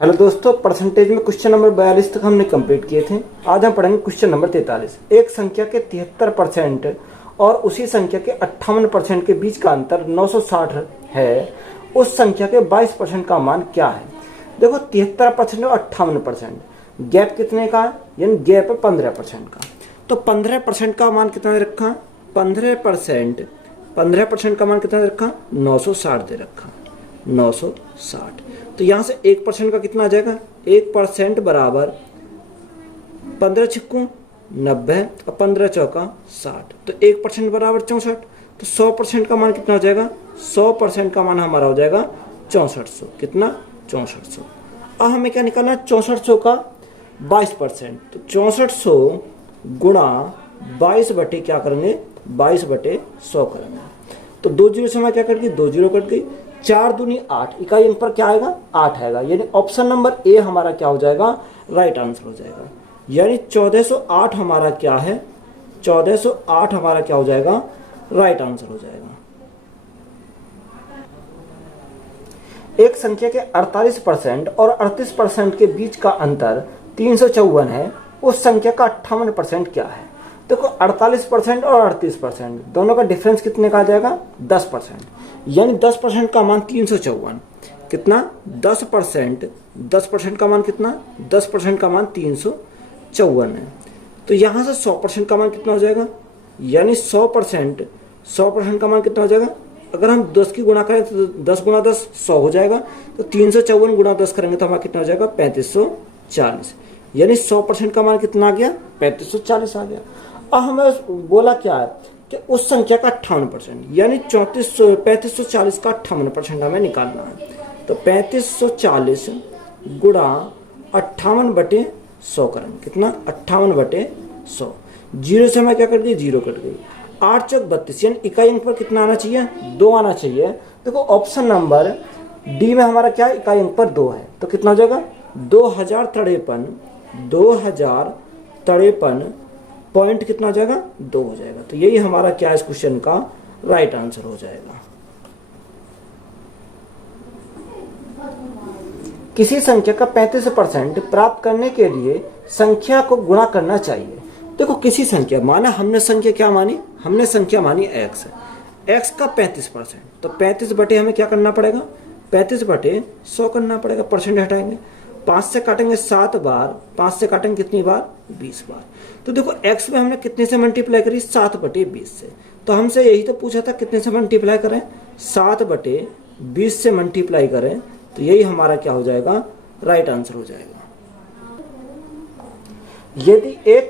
Hello दोस्तों, percentage में question number 42 तक हमने कंप्लीट किए थे। आज हम पढ़ेंगे क्वेश्चन नंबर 43। एक संख्या के 73% और उसी संख्या के 58% के बीच का अंतर 960 है। उस संख्या के 22% का मान क्या है? देखो, 73% और 58% गैप कितने का है? यानी गैप है 15% का। तो 15% का मान कितना दे रखा? 15% का मान कितना दे रखा? 960 दे रखा, 960। तो यहाँ से 1% का कितना आ जाएगा? 1% बराबर 15 छिक्कू 90 और 15 चौका 60। तो 1% बराबर 64। तो 100% का मान कितना हो जाएगा? 100% का मान हमारा हो जाएगा 6400। कितना? 6400। अब हमें क्या निकालना है? 6400 का 22%। तो 6400 गुणा 22 बटे क्या करेंगे? 22 बटे 100 करेंगे। तो 2 जीरो से हमें क्या कट गई? 2 जीरो कट गई। 4 दूनी 8, इकाई अंक पर क्या आएगा? 8 आएगा। यानी ऑप्शन नंबर ए हमारा क्या हो जाएगा? राइट आंसर हो जाएगा। यानी 1408 हमारा क्या है? 1408 हमारा क्या हो जाएगा? राइट आंसर हो जाएगा। एक संख्या के 48% और 38% के बीच का अंतर 354 है। उस संख्या का 58% क्या है? देखो, 48% और 38% दोनों का डिफरेंस कितने का आ जाएगा? 10%। यानी 10% का मान 354। कितना? 10% का मान कितना? 10% का मान 354 है। तो यहाँ से 100% का मान कितना हो जाएगा? यानी 100% का मान कितना हो जाएगा? अगर हम 10 की गुणा करें तो 10 गुणा 10 100 हो जाएगा। तो 354 गुणा 10 करेंगे तो हमारा कितना हो जाएगा? 3540। यानी 100% का मान कितना आ गया? 3540 आ गया। अब हमें बोला क्या है कि उस संख्या का 58%, यानी 3540 का 58% हमें निकालना है। तो 3540 गुणा 58 बटे 100 करेंगे। कितना? 58 बटे 100। जीरो से हमें क्या कट गई? जीरो कट गई। 8 चौक 32, यानी इकाई अंक पर कितना आना चाहिए? 2 आना चाहिए। देखो, ऑप्शन नंबर डी में हमारा क्या है? इकाई अंक पर 2 है। तो कितना हो जाएगा? 2053 पॉइंट कितना हो जाएगा? 2 हो जाएगा। तो यही हमारा क्या है इस क्वेश्चन का राइट आंसर हो जाएगा। किसी संख्या का 35% प्राप्त करने के लिए संख्या को गुणा करना चाहिए। देखो, किसी संख्या, माना हमने संख्या क्या मानी? हमने संख्या मानी x है। x का 35%, तो 35 बटे हमें क्या करना पड़ेगा? 35 बटे 100 करना पड़ेगा। परसेंट हटाएंगे, 5 से काटेंगे 7 बार, 5 से काटेंगे कितनी बार? 20 बार। तो देखो, x में हमने कितने से मल्टीप्लाई करी? 7 बटे 20 से। तो हमसे यही तो पूछा था कितने से मल्टीप्लाई करें? 7 बटे 20 से मल्टीप्लाई करें। तो यही हमारा क्या हो जाएगा? राइट आंसर हो जाएगा। यदि a,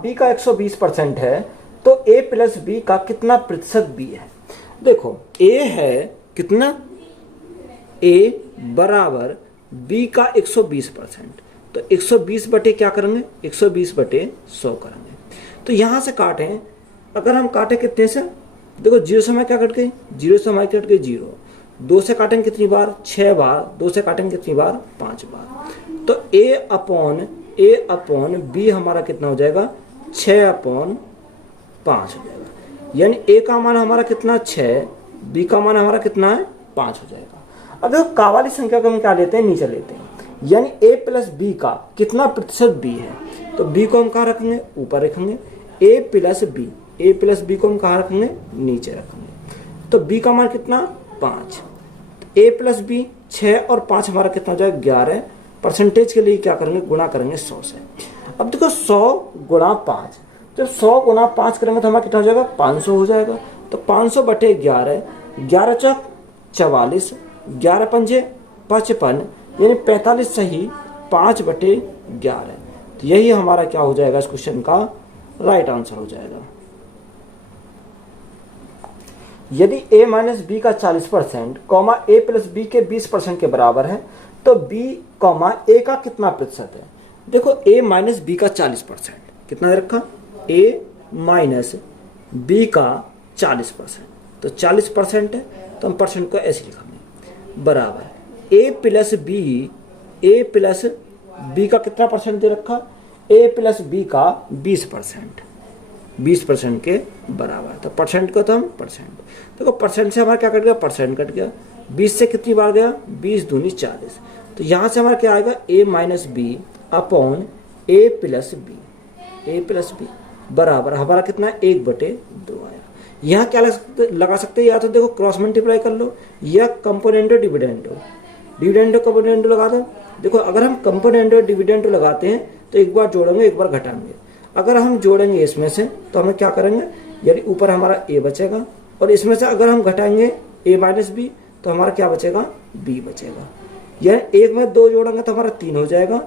b का 120% है तो a प्लस b का कितना प्रतिशत b है? देखो, a है कितना? a बराबर b का 120%। तो 120 बटे क्या करेंगे? 120 बटे 100 करेंगे। तो यहां से काटें, अगर हम काटे कितने से? देखो, जीरो से हमारी क्या कट गई? जीरो से हमारी कट गई जीरो। 2 से काटेंगे कितनी बार? 6 बार। 2 से काटेंगे कितनी बार? 5 बार। तो a अपॉन b हमारा कितना हो जाएगा? 6/5 हो जाएगा। यानी a का मान हमारा कितना? 6, b का मान हमारा कितना है? 5 हो जाएगा। अब देखो, का वाली संख्या को हम क्या लेते हैं? नीचे लेते हैं। यानी a प्लस b का कितना प्रतिशत b है? तो b को हम कहाँ रखेंगे? ऊपर रखेंगे। a प्लस b को हम कहाँ रखेंगे? नीचे रखेंगे। तो b का मान कितना? 5। a प्लस b 6 और 5 हमारा कितना हो जाएगा? 11। परसेंटेज के लिए क्या करेंगे? गुणा करेंगे 100 से। अब देखो, 100 गुणा 5, जब 100 गुणा 5 करेंगे तो हमारा कितना हो जाएगा? 500 हो जाएगा। तो 500 बटे 11, 11 चौक 44, 11 पंजे 55, यानी 45 सही 5 बटे 11। तो यही हमारा क्या हो जाएगा इस क्वेश्चन का राइट आंसर हो जाएगा। यदि a माइनस बी का 40%, a प्लस बी के 20% के बराबर है तो b, a का कितना प्रतिशत है? देखो, a माइनस बी का 40%, कितना दे रखा? a माइनस बी का 40%। तो 40% है तो हम परसेंट को ऐसे लिखेंगे, बराबर a प्लस बी का कितना परसेंट दे रखा? a प्लस बी का 20%, 20% के बराबर। तो परसेंट को तो हम परसेंट, देखो परसेंट से हमारा क्या कट गया? परसेंट कट गया। 20 से कितनी बार गया? 20 दूनी 40। तो यहाँ से हमारा क्या आएगा a minus B upon a plus B बराबर हमारा कितना है 1/2 आया। यहाँ क्या लगा सकते हैं, या तो देखो क्रॉस मल्टीप्लाई कर लो या कंपोनेंटो डिविडेंडो कंपोनेंटो लगा दो। देखो अगर हम कंपोनेंटो डिविडेंडो लगाते हैं तो एक बार जोड़ेंगे एक बार घटाएंगे। अगर हम जोड़ेंगे इसमें से तो हमें क्या करेंगे, यानी ऊपर हमारा a बचेगा और इसमें से अगर हम घटाएंगे a माइनस बी तो हमारा क्या बचेगा, b बचेगा। यानी एक में 2 जोड़ेंगे तो हमारा 3 हो जाएगा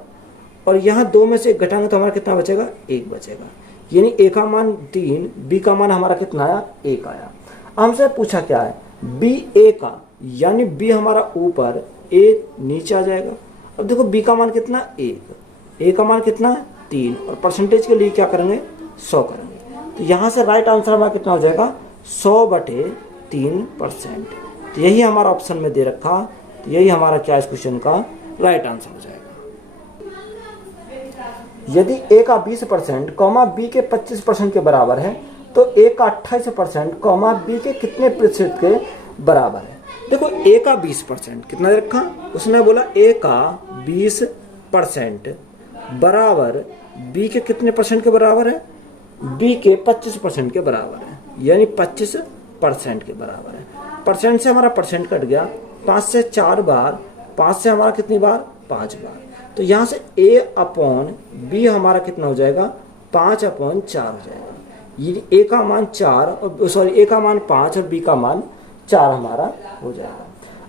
और यहाँ 2 में से 1 घटाएंगे तो हमारा कितना बचेगा, 1 बचेगा। यानी a का मान 3, b का मान हमारा कितना आया, 1 आया। हमसे पूछा क्या है, b a का, यानी b हमारा ऊपर a नीचे आ जाएगा। अब देखो b का मान कितना 1, a का मान कितना 3 और परसेंटेज के लिए क्या करेंगे, 100 करेंगे। तो यहाँ से राइट आंसर हमारा कितना हो जाएगा, 100/3%। तो यही हमारा ऑप्शन में दे रखा, तो यही हमारा क्या इस क्वेश्चन का राइट आंसर हो जाएगा। यदि a का 20% कॉमा b के 25% के बराबर है तो a का 28% कॉमा b के कितने प्रतिशत के बराबर है। देखो a का 20% कितना दे रखा, उसने बोला a का 20% बराबर b के कितने परसेंट के बराबर है, b के 25% के बराबर है, यानी 25% के बराबर है। परसेंट से हमारा परसेंट कट गया, 5 से 4 बार, 5 से हमारा कितनी बार, 5 बार। तो यहाँ से a अपॉन b हमारा कितना हो जाएगा, 5/4 हो जाएगा। ये a का मान 4 और सॉरी a का मान 5 और b का मान 4 हमारा हो जाएगा।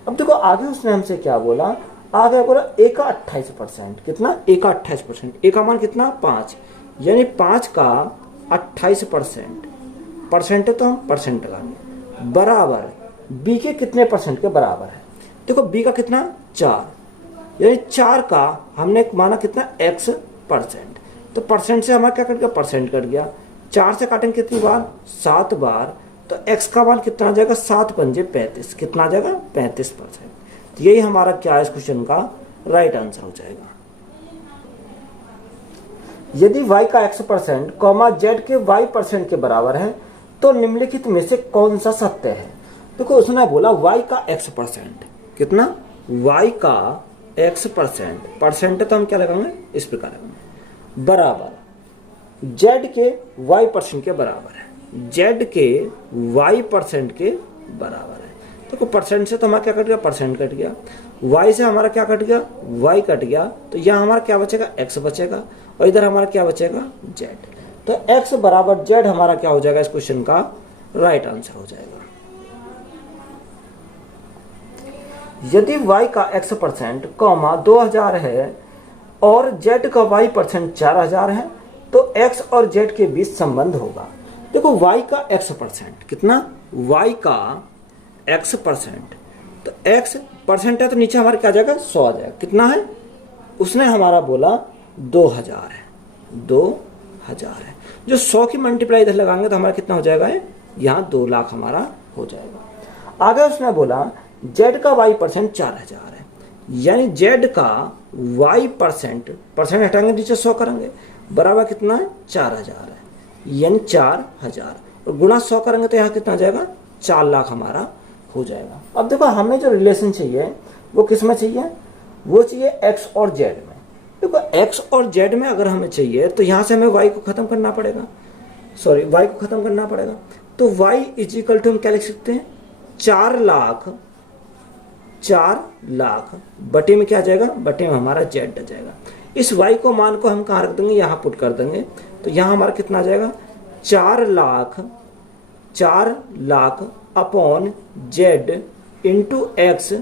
अब देखो आगे उसने हमसे क्या बोला, आगे बोला a का 28%, कितना, a का 28%, a का मान कितना 5, यानी 5 का 28%, परसेंट है तो हम परसेंट लगाएंगे, बराबर b के कितने परसेंट के बराबर है। देखो b का कितना 4, यानी 4 का हमने माना कितना x%, तो परसेंट से हमारा क्या कट गया, परसेंट कट गया। 4 से काटेंगे कितनी बार, 7 बार, तो x का मान कितना आ जाएगा, 7×5 35, कितना आ जाएगा 35%। तो यही हमारा क्या है इस क्वेश्चन का राइट आंसर हो जाएगा। यदि y का x% कॉमा z के y% के बराबर है तो निम्नलिखित में से कौन सा सत्य है। देखो उसने बोला y का x%, कितना, y का x%, परसेंट तो हम क्या लगाएंगे, इस प्रकार लगाएंगे, बराबर z के y% के बराबर है, z के y% के बराबर है। देखो परसेंट से तो हमारा क्या कट गया, परसेंट कट गया, y से हमारा क्या कट गया, y कट गया, तो यहाँ हमारा क्या बचेगा, x बचेगा और इधर हमारा क्या बचेगा, z। तो x बराबर z हमारा क्या हो जाएगा, इस क्वेश्चन का राइट आंसर हो जाएगा। यदि y का x% कॉमा 2000 है और z का y% 4000 है तो x और z के बीच संबंध होगा। देखो y का x%, कितना, y का x%, तो x परसेंट है तो नीचे हमारे क्या आ जाएगा, 100 आ जाएगा। कितना है, उसने हमारा बोला 2000 है, 2000 है। जो 100 की मल्टीप्लाई इधर लगाएंगे तो हमारा कितना हो जाएगा, यहाँ 2 लाख हमारा हो जाएगा। आगे उसने बोला z का y% 4000 है, यानी z का y%, परसेंट हटाएंगे नीचे 100 करेंगे, बराबर कितना है, 4000 है, यानी 4000 और गुणा 100 करेंगे तो यहाँ कितना आ जाएगा, 4 लाख हमारा हो जाएगा। अब देखो हमें जो रिलेशन चाहिए वो किस में चाहिए, वो चाहिए x और z में। देखो x और z में अगर हमें चाहिए तो यहाँ से हमें y को खत्म करना पड़ेगा, सॉरी y को खत्म करना पड़ेगा। तो y = हम क्या लिख सकते हैं, 4 लाख बटे में क्या आ जाएगा, बटे में हमारा z आ जाएगा। इस y को मान को हम कहाँ रख देंगे, यहाँ पुट कर देंगे, तो यहाँ हमारा कितना आ जाएगा, 4 lakh upon z into x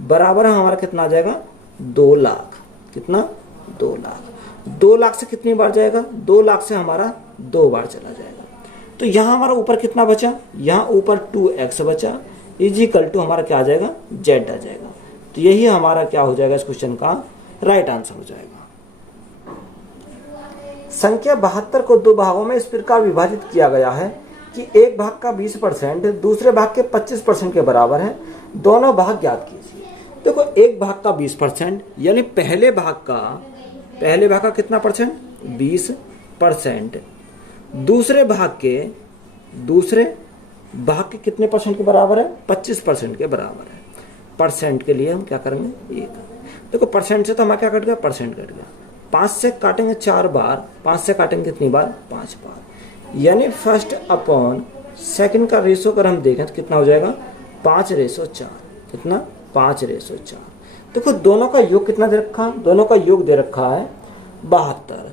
बराबर हमारा कितना आ जाएगा, 2 लाख। कितना, 2 लाख। 2 लाख से कितनी बार जाएगा, 2 लाख से हमारा 2 बार चला जाएगा। तो यहाँ हमारा ऊपर कितना बचा, यहाँ ऊपर 2x बचा, = हमारा क्या आ जाएगा, z आ जाएगा। तो यही हमारा क्या हो जाएगा, इस क्वेश्चन का राइट आंसर हो जाएगा। संख्या 72 को 2 भागों में इस प्रकार विभाजित किया गया है कि एक भाग का 20% दूसरे भाग के 25% के बराबर है, दोनों भाग ज्ञात कीजिए। देखो एक भाग का 20%, यानी पहले भाग का कितना परसेंट, 20%, दूसरे भाग के कितने परसेंट के बराबर है, 25% के बराबर है। परसेंट के लिए हम क्या करेंगे, 1। देखो परसेंट से तो हमारा क्या कट गया, परसेंट कट गया। 5 से काटेंगे 4 बार, 5 से काटेंगे कितनी बार, 5 बार। यानी फर्स्ट अपॉन सेकंड का रेशो अगर हम देखें तो कितना हो जाएगा, 5:4। कितना, 5:4। देखो दोनों का योग कितना दे रखा, दोनों का योग दे रखा है 72।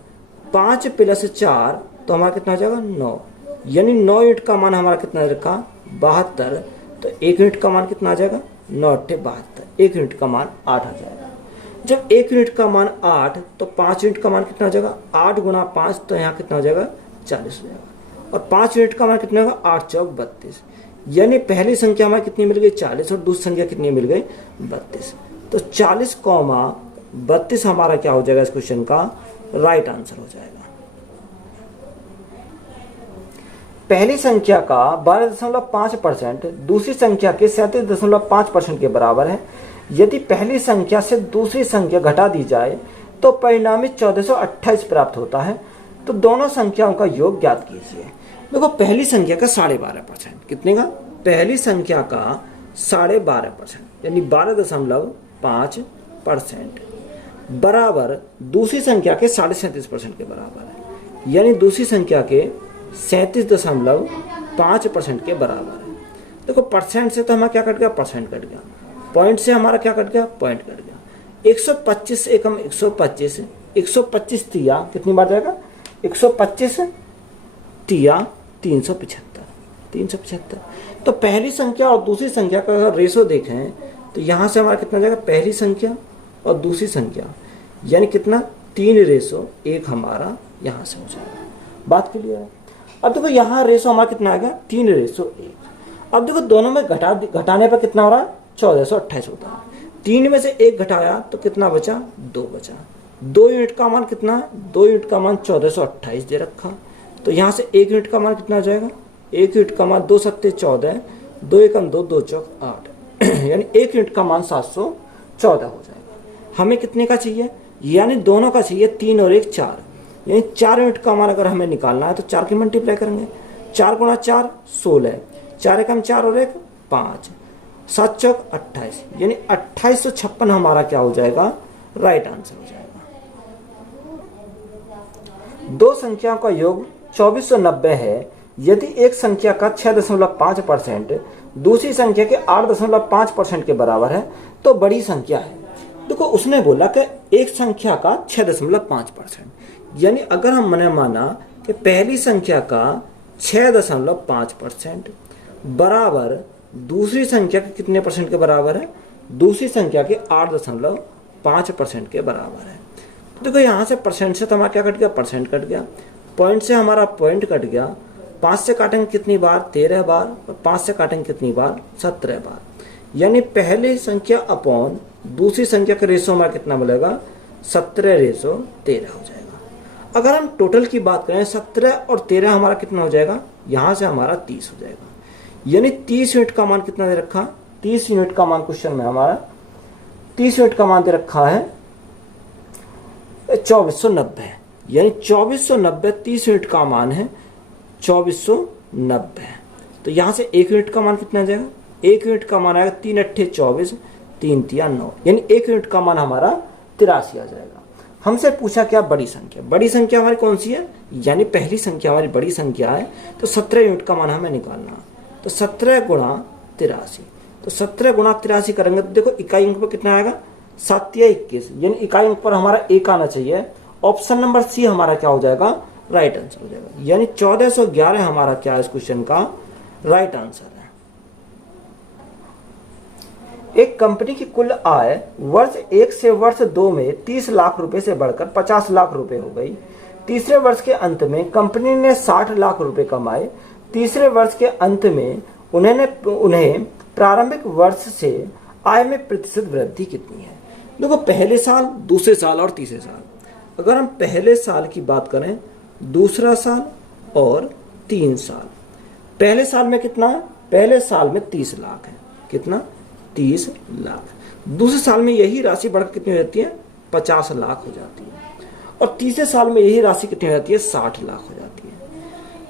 5 + 4 तो हमारा कितना हो जाएगा, 9। यानी 9 यूनिट का मान हमारा कितना दे रखा, 72। तो 1 यूनिट का मान कितना आ जाएगा, 9 × 72। 1 यूनिट का मान 8 आ जाएगा। जब 1 यूनिट का मान 8 तो 5 यूनिट का मान कितना हो जाएगा, 8 × 5 तो यहाँ कितना हो जाएगा, 40 हो जाएगा। और 5 यूनिट का मान कितना होगा, 8 × 4 = 32। यानी पहली संख्या हमारी कितनी मिल गई, 40, और दूसरी संख्या कितनी मिल गई, 32। तो 40,32 हमारा क्या हो जाएगा इस क्वेश्चन का राइट आंसर हो जाएगा। पहली संख्या का 12.5% दूसरी संख्या के 37.5% के बराबर है। यदि पहली संख्या से दूसरी संख्या घटा दी जाए तो परिणामी 1428 प्राप्त होता है। तो दोनों संख्याओं का योग ज्ञात कीजिए। देखो पहली संख्या का 12.5%, कितने का, पहली संख्या का 12.5% यानी 12.5% बराबर दूसरी संख्या के 37.5% के बराबर है, यानी दूसरी संख्या के 37.5% के बराबर है। देखो परसेंट से तो हमारा क्या कट गया, परसेंट कट गया। पॉइंट से हमारा क्या कट गया, पॉइंट कट गया। 125 एकम 125, 125 तिया कितनी बार जाएगा, 125 तिया 375। तो पहली संख्या और दूसरी संख्या का अगर रेशो देखें तो यहाँ से हमारा कितना जाएगा, पहली संख्या और दूसरी संख्या यानी कितना, 3:1 हमारा यहाँ से हो जाएगा। बात क्लियर है। अब देखो यहाँ रेशो हमारा कितना आएगा, 3:1। अब देखो दोनों में घटाने पर कितना हो रहा है, 1428 होता है। 3 में से 1 घटाया तो कितना बचा, 2 बचा। 2 यूनिट का मान कितना, 2 यूनिट का मान 1428 दे रखा। तो यहाँ से 1 यूनिट का मान कितना हो जाएगा, 1 यूनिट का मान 2 × 7 = 14, 2 एकम 2, 2 × 4 = 8 यानी 1 यूनिट का मान 714 हो जाएगा। हमें कितने का चाहिए, यानी दोनों का चाहिए, 3 और 1 4, यानी 4 यूनिट का मान अगर हमें निकालना है तो 4 की मल्टीप्लाई करेंगे। 4 × 4 16, 4 एकम 4 और 1 5, 7 × 4 = 28, यानी 2856 हमारा क्या हो जाएगा, राइट आंसर हो जाएगा। दो संख्याओं का योग 2490 है। यदि एक संख्या का 6.5% दूसरी संख्या के 8.5% के बराबर है तो बड़ी संख्या है। देखो उसने बोला कि एक संख्या का 6.5%, यानी अगर हम मैंने माना कि पहली संख्या का 6.5% बराबर दूसरी संख्या के कितने परसेंट के बराबर है, दूसरी संख्या के 8.5% के बराबर है। देखो यहाँ से परसेंट से तो हमारा क्या कट गया, परसेंट कट गया। पॉइंट से हमारा पॉइंट कट गया। 5 से काटेंगे कितनी बार, 13 बार, और 5 से काटेंगे कितनी बार, 17 बार। यानी पहली संख्या अपॉन दूसरी संख्या का रेशो हमारा कितना मिलेगा, 17:13 हो जाएगा। अगर हम टोटल की बात करें 17 और 13 हमारा कितना हो जाएगा, यहाँ से हमारा 30 हो जाएगा। यानी 30 यूनिट का मान कितना दे रखा, 30 यूनिट का मान क्वेश्चन में हमारा 30 यूनिट का मान दे रखा है 2490, यानी 2490 30 यूनिट का मान है 2490। तो यहाँ से 1 यूनिट का मान कितना आ जाएगा, 1 यूनिट का मान आएगा 3 × 8 = 24, 3 × 3 = 9, यानी 1 यूनिट का मान हमारा 83 आ जाएगा। हमसे पूछा क्या, बड़ी संख्या। बड़ी संख्या हमारी कौन सी है, यानी पहली संख्या हमारी बड़ी संख्या है तो 17 यूनिट का मान हमें निकालना। तो 17 × 83, तो 17 × 83 करेंगे तो देखो इकाई अंक पर कितना आएगा, 7 × 21, यानी इकाई अंक पर हमारा 1 आना चाहिए। ऑप्शन नंबर सी हमारा क्या हो जाएगा, राइट आंसर हो जाएगा। यानी 1411 हमारा क्या है इस क्वेश्चन का राइट आंसर है। एक कंपनी की कुल आय वर्ष 1 से वर्ष 2 में 30 लाख रुपए से बढ़कर 50 लाख रुपए हो गई। तीसरे वर्ष के अंत में कंपनी ने 60 लाख रुपए कमाए। तीसरे वर्ष के अंत में उन्हें प्रारंभिक वर्ष से आय में प्रतिशत वृद्धि कितनी है। देखो पहले साल, दूसरे साल और तीसरे साल। अगर हम पहले साल की बात करें, दूसरा साल और 3 साल। पहले साल में कितना है, पहले साल में 30 लाख है, कितना, 30 लाख। दूसरे साल में यही राशि बढ़कर कितनी हो जाती है, 50 लाख हो जाती है। और तीसरे साल में यही राशि कितनी हो जाती है, 60 लाख हो जाती है।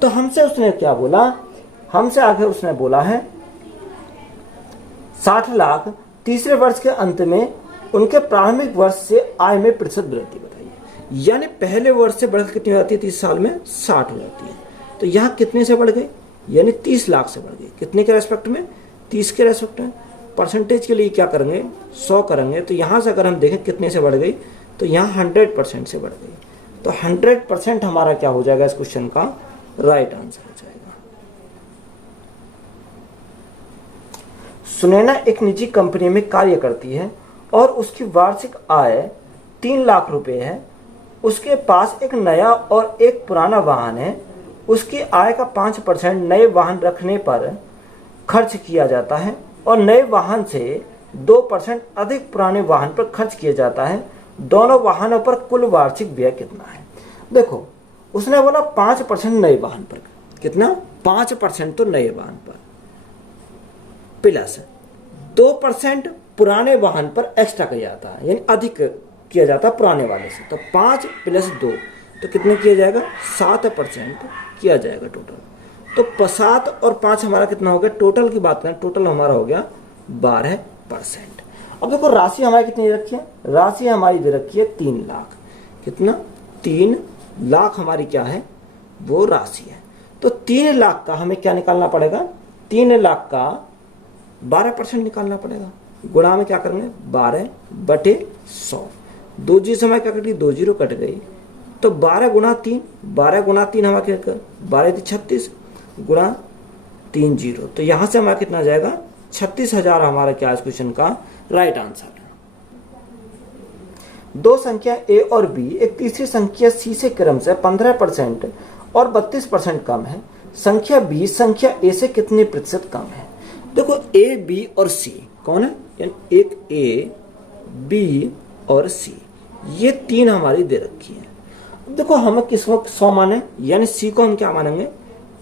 तो हमसे उसने क्या बोला, हमसे आगे उसने बोला है 60 लाख तीसरे वर्ष के अंत में उनके प्रारंभिक वर्ष से आय में प्रतिशत वृद्धि बताइए। यानी पहले वर्ष से बढ़कर कितनी हो जाती है, 30 साल में 60 हो जाती है। तो यहाँ कितने से बढ़ गई, यानी 30 लाख से बढ़ गई। कितने के रेस्पेक्ट में, 30 के रेस्पेक्ट में। परसेंटेज के लिए क्या करेंगे, 100 करेंगे। तो यहाँ से अगर हम देखें कितने से बढ़ गई, तो यहाँ 100% से बढ़ गई। तो 100% हमारा क्या हो जाएगा इस क्वेश्चन का राइट आंसर हो जाएगा। सुनैना एक निजी कंपनी में कार्य करती है और उसकी वार्षिक आय 3 लाख रुपए है। उसके पास एक नया और एक पुराना वाहन है। उसकी आय का 5% नए वाहन रखने पर खर्च किया जाता है और नए वाहन से 2% अधिक पुराने वाहन पर खर्च किया जाता है। दोनों वाहनों पर कुल वार्षिक व्यय कितना है। देखो उसने बोला 5% नए वाहन पर, कितना, 5% तो नए वाहन पर, प्लस 2% पुराने वाहन पर एक्स्ट्रा किया जाता है, यानी अधिक किया जाता है पुराने वाले से। तो 5 + 2 तो कितने किया जाएगा, 7% किया जाएगा टोटल। तो 7 और 5 हमारा कितना हो गया, टोटल की बात करें, टोटल हमारा हो गया 12%। अब देखो राशि हमारी कितनी दे रखी है, राशि हमारी दे रखी है 3 लाख। कितना, 3 लाख हमारी क्या है, वो राशि है। तो 3 लाख का हमें क्या निकालना पड़ेगा, 3 लाख का 12% निकालना पड़ेगा। गुणा में क्या करेंगे, 12/100। 2 जीरो से हमारी क्या कट गई, 2 जीरो कट गई। तो 12 × 3, 12 × 3 हमारा क्या, 12 × 36 गुणा 3 जीरो। तो यहां से हमारा कितना जाएगा, 36,000 हमारा क्या इस क्वेश्चन का राइट आंसर है। दो संख्या ए और बी एक तीसरी संख्या सी से क्रम से 15% और 32% कम है। संख्या बी संख्या ए से कितने प्रतिशत कम है। देखो ए बी और सी कौन है, यानी एक ए बी और सी, ये 3 हमारी दे रखी है। देखो हम किसको 100 माने, यानी सी को हम क्या मानेंगे,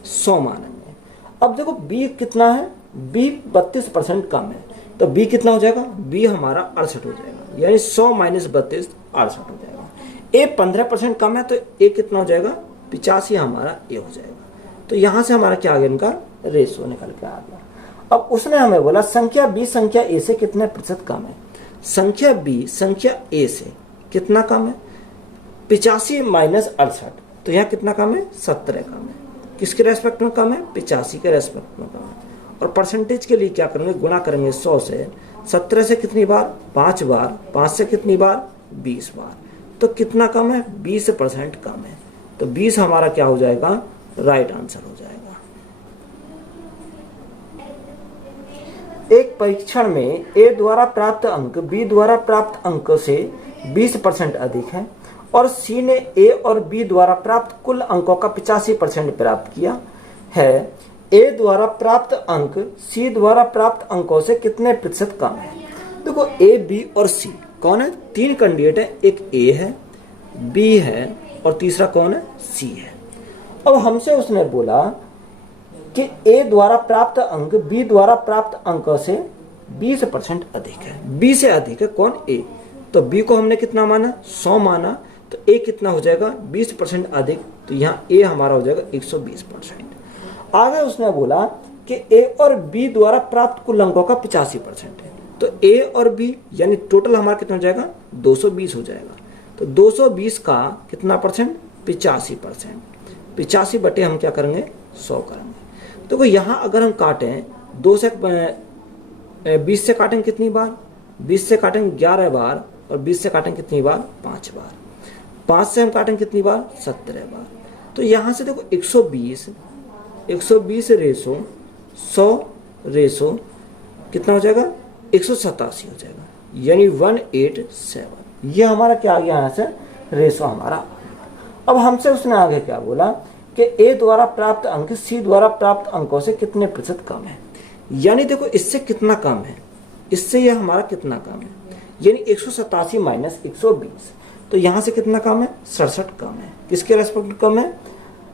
100 मानेंगे। अब देखो बी कितना है, बी 32% कम है। तो बी कितना हो जाएगा, बी हमारा 68 हो जाएगा, यानी 100 - 32 68 हो जाएगा। ए 15% कम है, तो ए कितना हो जाएगा, 85 हमारा ए हो जाएगा। तो यहां से हमारा क्या आ गया, इनका रेशो निकल के आ गया। अब उसने हमें बोला संख्या बी संख्या ए से कितने प्रतिशत कम है। संख्या बी संख्या ए से कितना कम है, 85 - 68। तो यहाँ कितना कम है, 17 कम है। किसके रेस्पेक्ट में कम है, 85 के रेस्पेक्ट में कम है। और परसेंटेज के लिए क्या करेंगे, गुणा करेंगे 100 से। 17 से कितनी बार, 5 बार, 5 से कितनी बार, 20 बार। तो कितना कम है, 20% कम है। तो 20 हमारा क्या हो जाएगा, राइट आंसर हो जाएगा। एक परीक्षण में ए द्वारा प्राप्त अंक बी द्वारा प्राप्त अंक से 20% अधिक है और सी ने ए और बी द्वारा प्राप्त कुल अंकों का 85% प्राप्त किया है। ए द्वारा प्राप्त अंक सी द्वारा प्राप्त अंकों से कितने प्रतिशत कम है। देखो ए बी और सी कौन है, 3 कैंडिडेट है, एक ए है, बी है और तीसरा कौन है, सी है। अब हमसे उसने बोला कि ए द्वारा प्राप्त अंक बी द्वारा प्राप्त अंकों से 20% अधिक है। बी से अधिक है कौन, ए। तो बी को हमने कितना माना, 100 माना। तो ए कितना हो जाएगा, 20% अधिक। तो यहाँ ए हमारा हो जाएगा 120%। आगे उसने बोला कि ए और बी द्वारा प्राप्त कुल अंकों का 85% है। तो ए और बी यानी टोटल हमारा कितना हो जाएगा, 220 हो जाएगा। तो 220 का कितना परसेंट, 85%। 85 बटे हम क्या करेंगे, 100 करेंगे। तो यहाँ अगर हम काटें 2 से 20 से काटेंगे कितनी बार, 20 से काटेंगे 11 बार और 20 से काटेंगे कितनी बार, 5 बार। 5 से हम काटेंगे कितनी बार, 17 बार। तो यहाँ से देखो 120 रेशो 100 रेशो कितना हो जाएगा, 187 हो जाएगा, यानी 187। ये हमारा क्या आ गया, यहाँ से रेशो हमारा आ गया। अब हमसे उसने आगे क्या बोला कि ए द्वारा प्राप्त अंक सी द्वारा प्राप्त अंकों से कितने प्रतिशत कम है। यानी देखो इससे कितना कम है, इससे यह हमारा कितना कम है, यानी 187 - 120। तो यहाँ से कितना कम है, 67 कम है। किसके रेस्पेक्ट में कम है,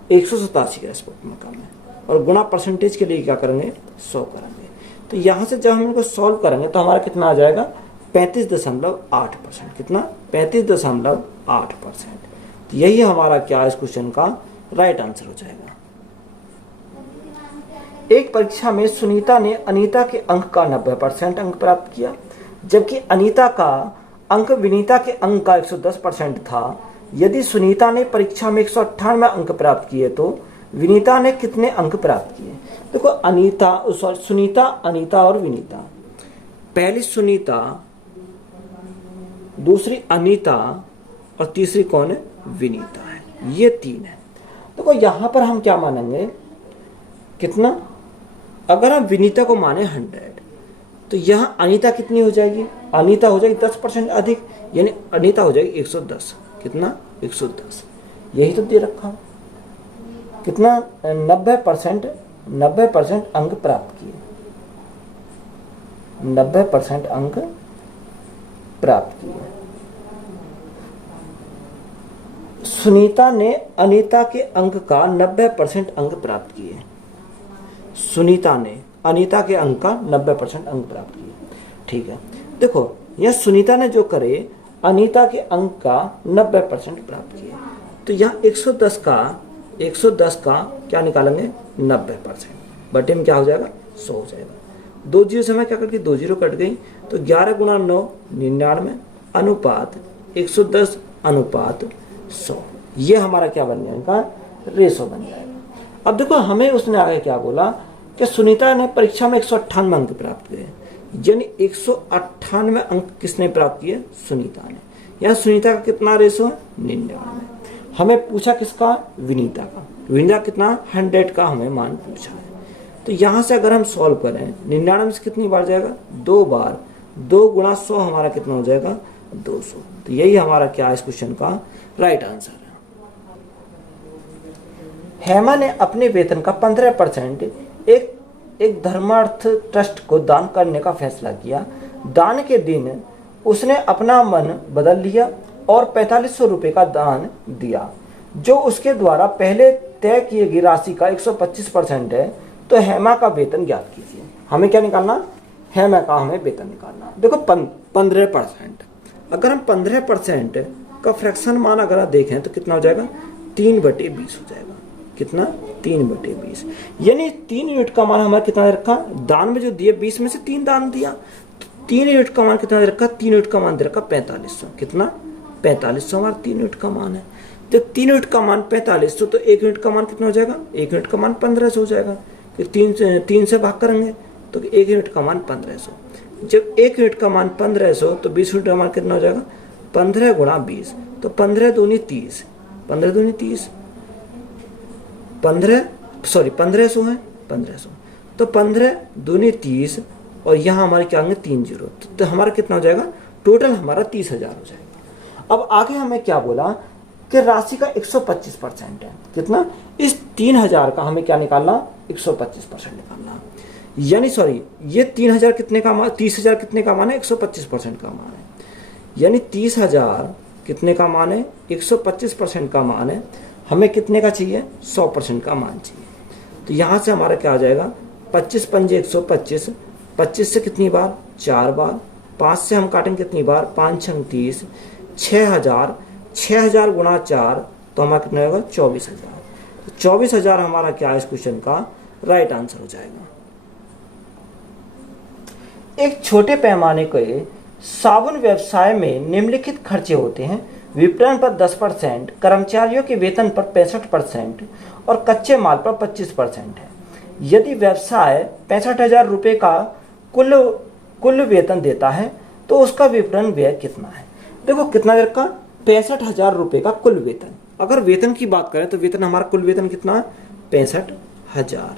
187 के रेस्पेक्ट में कम है। और गुणा परसेंटेज के लिए क्या करेंगे, 100 करेंगे। तो यहाँ से जब हम इनको सॉल्व करेंगे तो हमारा कितना आ जाएगा, 35.8%। कितना, 35.8%। तो यही हमारा क्या इस क्वेश्चन का राइट आंसर हो जाएगा। एक परीक्षा में सुनीता ने अनीता के अंक का 90% अंक प्राप्त किया, जबकि अनीता का अंक विनीता के अंक का 110% था, यदि सुनीता ने परीक्षा में 198 अंक प्राप्त किए तो विनीता ने कितने अंक प्राप्त किए। देखो सुनीता, अनीता और विनीता। पहली सुनीता, दूसरी अनीता और तीसरी कौन है, विनीता है। ये 3 है। देखो यहां पर हम क्या मानेंगे, कितना, अगर हम विनीता को माने 100 तो यहां अनीता कितनी हो जाएगी, अनीता हो जाएगी 10% अधिक, यानी अनीता हो जाएगी 110। कितना, 110। यही तो दे रखा, कितना, 90% अंक प्राप्त किए, 90% अंक प्राप्त किए। सुनीता ने अनीता के अंक का 90% अंक प्राप्त किए। सुनीता ने अनीता के अंक का 90% अंक प्राप्त किए। ठीक है, देखो यह सुनीता ने जो करे अनीता के अंक का 90% प्राप्त किए, तो यहाँ 110 का क्या निकालेंगे, 90%, बटे में क्या हो जाएगा, 100 हो जाएगा। 2 जीरो से मैं क्या करती, 2 जीरो कट गई, तो 11 गुणा 9 99 अनुपात 110 अनुपात 100। ये हमारा क्या बन जाएगा, रेशो बन जाएगा। अब देखो हमें उसने आगे क्या बोला कि सुनीता ने परीक्षा में 198 अंक प्राप्त किए, यानी 198 अंक किसने प्राप्त किए, सुनीता ने। यहाँ सुनीता का कितना रेशो है, 99। हमें पूछा किसका, विनीता का। विनीता कितना, 100 का हमें मान पूछा है। तो यहाँ से अगर हम सॉल्व करें, 99 से कितनी बार जाएगा, 2 बार, 2 गुणा 100 हमारा कितना हो जाएगा, 200। तो यही हमारा क्या है, इस क्वेश्चन का राइट आंसर है। हेमा ने अपने वेतन का 15% एक धर्मार्थ ट्रस्ट को दान करने का फैसला किया। दान के दिन उसने अपना मन बदल लिया और 4500 रुपये का दान दिया, जो उसके द्वारा पहले तय किए गई राशि का 125% है। तो हेमा का वेतन ज्ञात कीजिए। हमें क्या निकालना, हेमा का हमें वेतन निकालना। देखो 15%, अगर हम 15% का फ्रैक्शन मान अगर आप देखें तो कितना हो जाएगा, 3/20 हो जाएगा। कितना, 3/20, यानी 3 यूनिट का मान हमारा कितना रखा, दान में जो दिए 20 में से 3 दान दिया, 3 यूनिट का मान कितना दे रखा, 3 यूनिट का मान दे रखा 4500। कितना, 4500 हमारा 3 यूनिट का मान है। जब 3 यूनिट का मान 4500 तो 1 यूनिट का मान कितना हो जाएगा, 1 यूनिट का मान 1500 हो जाएगा। 3 से भाग करेंगे तो 1 यूनिट का मान 1500। जब 1 यूनिट का मान 1500 तो 20 यूनिट का मान कितना हो जाएगा, 15 गुणा 20, तो 15 दूनी 30, 15 दूनी 30, 1500 है, 1500, तो 15 दूनी 30, और यहाँ हमारे क्या होंगे 3 जीरो, तो हमारा कितना हो जाएगा, टोटल हमारा 30,000 हो जाएगा। अब आगे हमें क्या बोला कि राशि का 125% है। कितना, इस 3000 का हमें क्या निकालना, 125% निकालना। यानी सॉरी, ये 3000 कितने का मान, 30,000 कितने का मान है, 125% का मान है। यानी 30,000 कितने का मान है, 125% का मान है। हमें कितने का चाहिए, 100% का मान चाहिए। तो यहाँ से हमारा क्या आ जाएगा, 25 पंजे 125, 25 से कितनी बार, 4 बार, 5 से हम काटेंगे कितनी बार, 5 छंग 30, 6000 गुणा 4, तो हमारा कितना होगा, 24,000। 24,000 हमारा क्या है, इस क्वेश्चन का राइट आंसर हो जाएगा। एक छोटे पैमाने के साबुन व्यवसाय में निम्नलिखित खर्चे होते हैं। विपणन पर 10%, कर्मचारियों के वेतन पर 65% और कच्चे माल पर 25% है। यदि व्यवसाय 65,000 रुपये का कुल वेतन देता है तो उसका विपणन व्यय कितना है। देखो कितना देर का, 65,000 रुपये का कुल वेतन। अगर वेतन की बात करें तो वेतन हमारा कुल वेतन कितना है, 65,000,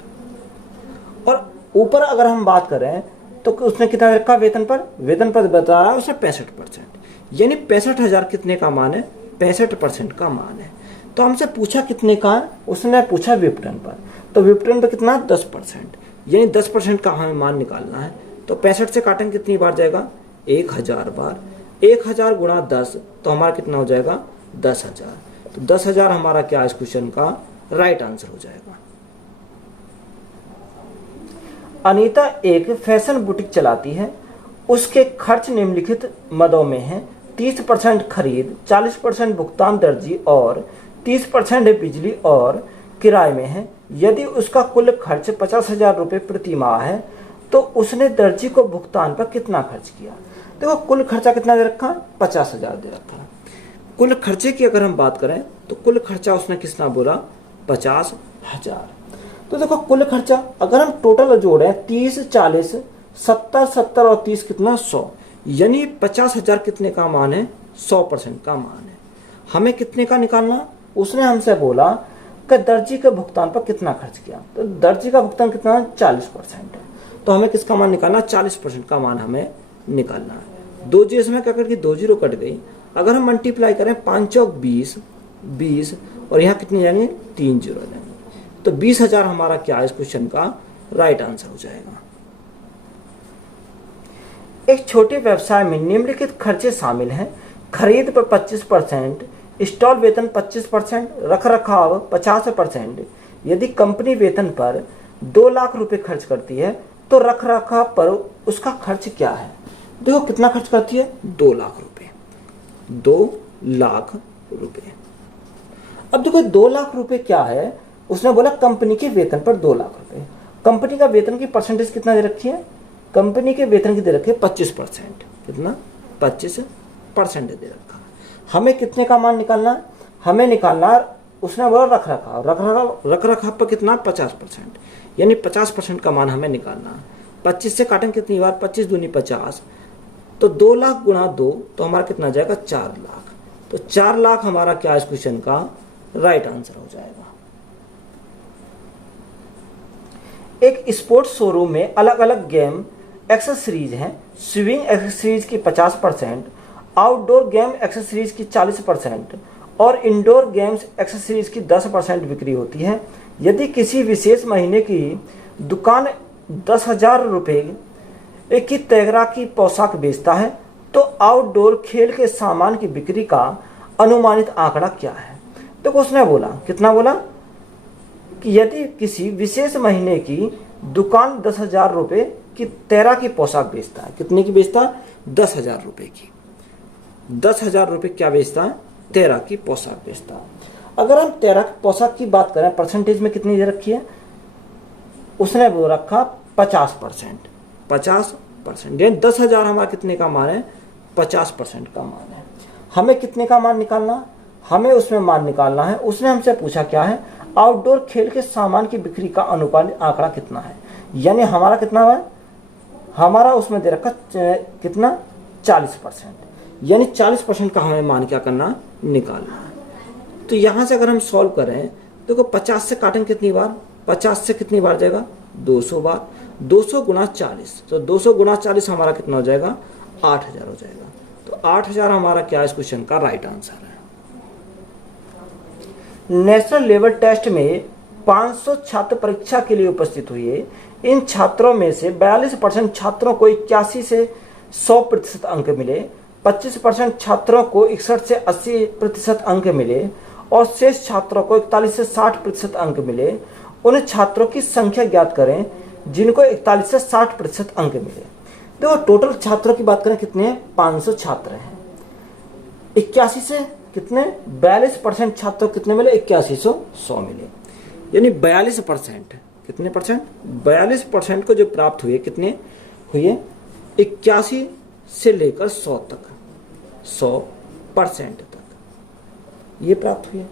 और ऊपर अगर हम बात करें तो उसने कितना रखा, वेतन पर बता रहा है उसने 65%, यानी 65,000 कितने का मान है, 65% का मान है। तो हमसे पूछा कितने का है, उसने पूछा विपणन पर, तो विपणन पर कितना, 10%, यानी 10% का हमें मान निकालना है। तो 65 से काटेंगे कितनी बार जाएगा, 1000 बार, 1000 गुणा 10, तो हमारा कितना हो जाएगा, 10,000। तो 10,000 हमारा क्या, इस क्वेश्चन का राइट आंसर हो जाएगा। अनीता एक फैशन बुटीक चलाती है। उसके खर्च निम्नलिखित मदों में हैं। 30% खरीद, 40% भुगतान दर्जी और 30% बिजली और किराए में है। यदि उसका कुल खर्च 50,000 रुपये प्रति माह है तो उसने दर्जी को भुगतान पर कितना खर्च किया। देखो कुल खर्चा कितना दे रखा है, 50,000 दे रखा है। कुल खर्चे की अगर हम बात करें तो कुल खर्चा उसने कितना बोला, 50,000। तो देखो कुल खर्चा अगर हम टोटल जोड़े 30, 40, 70, 70 और 30 कितना 100, यानी 50,000 कितने का मान है, 100% का मान है। हमें कितने का निकालना, उसने हमसे बोला कि दर्जी के भुगतान पर कितना खर्च किया, तो दर्जी का भुगतान कितना है, 40% है। तो हमें किसका मान निकालना, 40% का मान हमें निकालना है। 2 जीरो में क्या कट गई, 2 जीरो कट गई। अगर हम मल्टीप्लाई करें 5 चौक 20, 20 और यहाँ कितने जाएंगे, 3 जीरो जाएंगे, तो 20,000 हमारा क्या है इस क्वेश्चन का राइट आंसर हो जाएगा। एक छोटे व्यवसाय में निम्नलिखित खर्चे शामिल हैं। खरीद पर 25%, स्टॉल वेतन 25%, रख रखाव 50%। यदि कंपनी वेतन पर 2 लाख रुपए खर्च करती है तो रख रखाव पर उसका खर्च क्या है। देखो कितना खर्च करती है, 2 लाख रुपए, 2 लाख रुपए। अब देखो 2 लाख रुपए क्या है, उसने बोला कंपनी के वेतन पर 2 लाख रुपए। कंपनी का वेतन की परसेंटेज कितना दे रखी है, कंपनी के वेतन की दे रखी है 25%, कितना 25% दे रखा है। हमें कितने का मान निकालना, हमें निकालना, उसने बोला रख रखाव पर कितना 50%, यानी 50% का मान हमें निकालना है। 25 से काटें कितनी बार, 25 दूनी 50, तो 2 लाख गुणा 2 तो हमारा कितना जाएगा, 4 लाख। तो 4 लाख हमारा क्या इस क्वेश्चन का राइट आंसर हो जाएगा। एक स्पोर्ट्स शोरूम में अलग अलग गेम एक्सेसरीज हैं। स्विंग एक्सेसरीज की 50%, आउटडोर गेम एक्सेसरीज की 40% और इंडोर गेम्स एक्सेसरीज की 10% बिक्री होती है। यदि किसी विशेष महीने की दुकान 10,000 रुपये की तैराकी पोशाक बेचता है तो आउटडोर खेल के सामान की बिक्री का अनुमानित आंकड़ा क्या है। तो उसने बोला, कितना बोला कि यदि किसी विशेष महीने की दुकान 10,000 रुपये की तैराकी पोशाक बेचता है, कितने की बेचता है, 10,000 रुपये की, 10,000 रुपये क्या बेचता है, तैराकी पोशाक बेचता है। अगर हम तैराकी पोशाक की बात करें परसेंटेज में कितनी दे रखी है, उसने वो रखा 50%, 50%, यानी 10,000 हमारा कितने का मान है, 50% का मान है। हमें कितने का मान निकालना, हमें उसमें मान निकालना है। उसने हमसे पूछा क्या है, आउटडोर खेल के सामान की बिक्री का अनुपात आंकड़ा कितना है, यानी हमारा कितना है, हमारा उसमें दे रखा कितना 40%, यानी 40% का हमें मान क्या करना, निकालना है। तो यहाँ से अगर हम सॉल्व करें, देखो 50 से काटेंगे कितनी बार, 50 से कितनी बार जाएगा, 200 बार, 200 गुणा 40, तो 200 गुणा 40 हमारा कितना हो जाएगा, 8,000 हो जाएगा। तो 8,000 हमारा क्या इस क्वेश्चन का राइट आंसर है। नेशनल लेवल टेस्ट में 500 छात्र परीक्षा के लिए उपस्थित हुए। इन छात्रों में से 42% छात्रों को 81 से 100% अंक मिले, 25% छात्रों को 61 से 80% अंक मिले और शेष छात्रों को 41 से 60% अंक मिले। उन छात्रों की संख्या ज्ञात करें जिनको 41 से 60% अंक मिले। देखो टोटल छात्रों की बात करें कितने हैं, 500 छात्र हैं। 81 से कितने, 42% छात्रों कितने मिले, 81 से 100 मिले, यानी 42%, कितने परसेंट, 42% को जो प्राप्त हुए, कितने हुए, 81 से लेकर 100 तक, 100% तक ये प्राप्त हुए।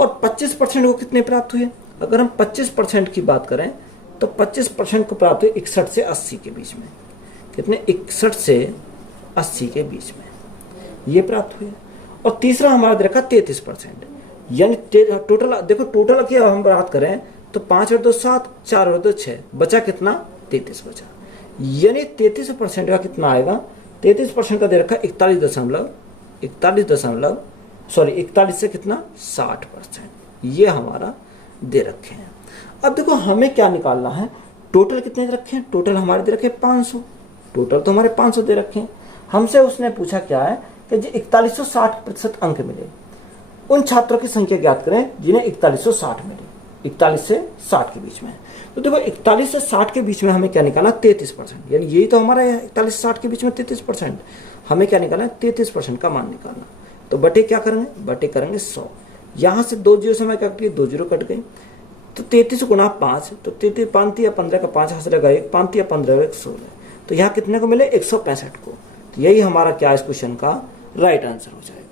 और 25% को कितने प्राप्त हुए, अगर हम 25% की बात करें तो 25% को प्राप्त हुए 61 से 80 के बीच में, कितने, 61 से 80 के बीच में ये प्राप्त हुए। और तीसरा हमारा दे रखा 33%, यानी टोटल, देखो टोटल की हम बात करें तो 5 और 2 7, 4 और 2 6, बचा कितना, 33 बचा, यानी 33% का कितना आएगा, 33% का दे रखा 41 से कितना 60%, ये हमारा दे रखे हैं। अब देखो हमें क्या निकालना है, टोटल कितने दे रखे हैं, टोटल हमारे दे रखे 500, टोटल तो हमारे 500 दे रखे हैं। हमसे उसने पूछा क्या है कि जी 4160% अंक मिले, उन छात्रों की संख्या ज्ञात करें जिन्हें 4160 मिले, 41 से 60 के बीच में। तो देखो 41 से 60 के बीच में हमें क्या निकालना, 33%, यानी यही तो हमारा है 41 से 60 के बीच में 33%, हमें क्या निकालना है, 33% का मान निकालना। तो बटे क्या करेंगे, बटे करेंगे 100, यहाँ से 2 जीरो से मैं कट गई, 2 जीरो कट गई, तो 33 गुना 5, तो 33 5 या 15 का 5 हाथ लगा, 1 5 या 15 1 16, तो यहाँ कितने को मिले, 165 को। तो यही हमारा क्या इस क्वेश्चन का राइट आंसर हो जाएगा।